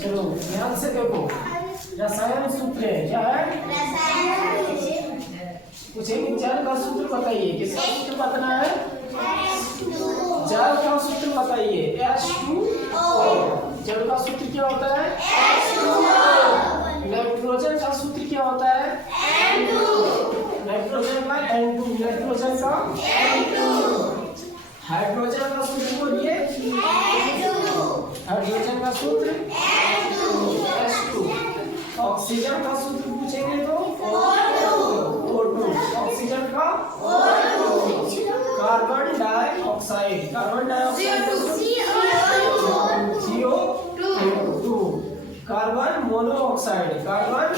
चलो ध्यान से देखो, रसायन सूत्र है, क्या है? पूछेंगे जल का सूत्र बताइए, किसका सूत्र बताना है? जल का सूत्र बताइए, H2O। जल का सूत्र क्या होता है? H2O। नाइट्रोजन का सूत्र क्या होता है? N2। नाइट्रोजन का N2, नाइट्रोजन का N2। हाइड्रोजन का सूत्र बोलिए, हाइड्रोजन का सूत्र H2। ऑक्सीजन का सूत्र पूछेंगे तो O2। ऑक्सीजन का carbon dioxide, carbon dioxide CO2। Carbon monoxide, carbon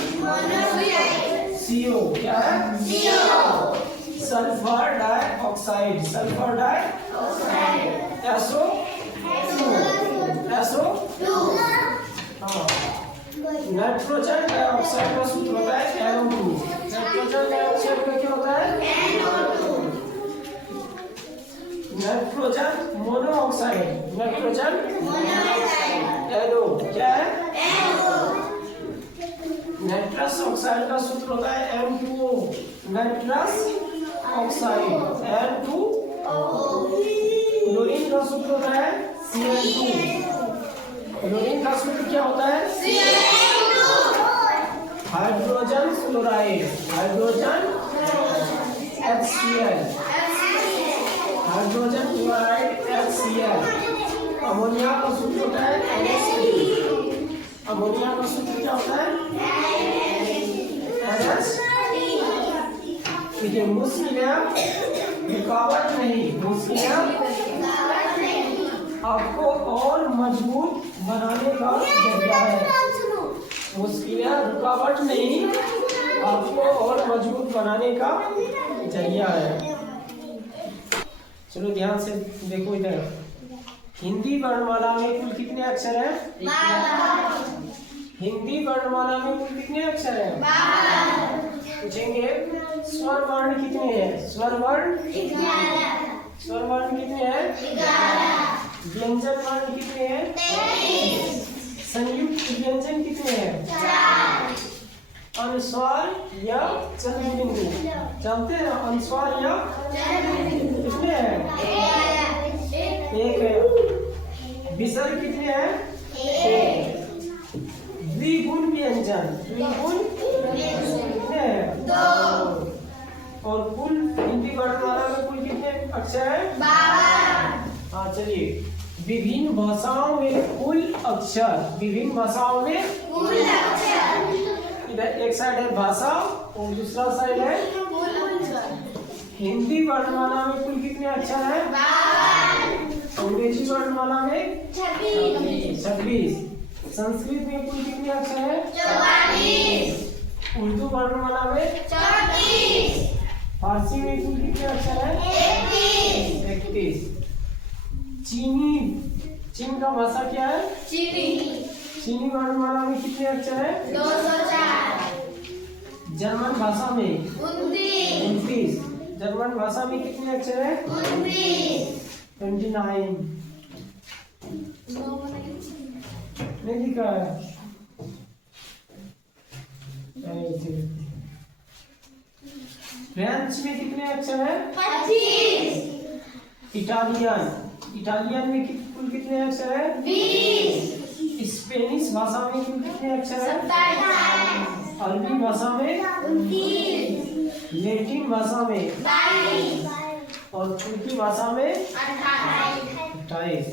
CO, क्या है? Sulphur dioxide, sulphur dioxide SO2। हाँ, नाइट्रोजन डाइऑक्साइड का सूत्र होता है NO2। नाइट्रोजन डाइऑक्साइड का क्या होता है? नाइट्रोजन मोनोऑक्साइड, नाइट्रोजन NO, क्या है? नाइट्रस ऑक्साइड का सूत्र होता है N2O। Nitrous oxide N2O। Chlorine का सूत्र होता है Cl2। क्लोरीन का सूत्र क्या होता है? Hydrogen chloride, hydrogen HCl, hydrogen chloride HCl। Ammonia का सूत्र होता है NH3। अमोनिया का सूत्र क्या होता है? NH3। देखिए, मुश्किल रुकावट नहीं, मुश्किल आपको और मजबूत बनाने का जरिया है। मुश्किल रुकावट नहीं, आपको और मजबूत बनाने का जरिया है। चलो ध्यान से देखो इधर, हिंदी वर्णमाला में कुल कितने अक्षर हैं? हिंदी वर्णमाला में कुल कितने अक्षर हैं? पूछेंगे स्वर वर्ण कितने हैं? स्वर वर्ण स्वर वर्ण कितने हैं? व्यंजन वर्ण कितने हैं? संयुक्त व्यंजन कितने हैं? अनुस्वार या चंद्रबिंदु, जानते हैं? अनुस्वार या कितने हैं? एक है। विसर्ग कितने हैं? द्विगुण व्यंजन, द्विगुण कितने हैं? 2। और कुल हिंदी वर्णमाला में कुल कितने अक्षर हैं? 12। हाँ, चलिए, विभिन्न भाषाओं में कुल अक्षर, विभिन्न भाषाओं में कुल अक्षर। इधर एक साइड है भाषा और दूसरा साइड है हिंदी वर्णमाला में कुल कितने अक्षर हैं? 12। अंग्रेजी वर्णमाला में 26। संस्कृत में कुल कितने अक्षर हैं? 44। उर्दू वर्णमाला में 34। फारसी में कुल कितने अक्षर हैं? 31। चीन का भाषा क्या है? चीनी वर्णमाला में कितने अक्षर हैं? 204। जर्मन भाषा में 29। जर्मन भाषा में कितने अक्षर हैं? 29। नहीं लिखा है? फ्रेंच में कितने अक्षर हैं? 25। इटालियन में कुल कितने अक्षर हैं? 20। स्पेनिश भाषा में कुल कितने अक्षर हैं? 27। अरबी भाषा में 29। लैटिन भाषा में 22। और तुर्की भाषा में 28।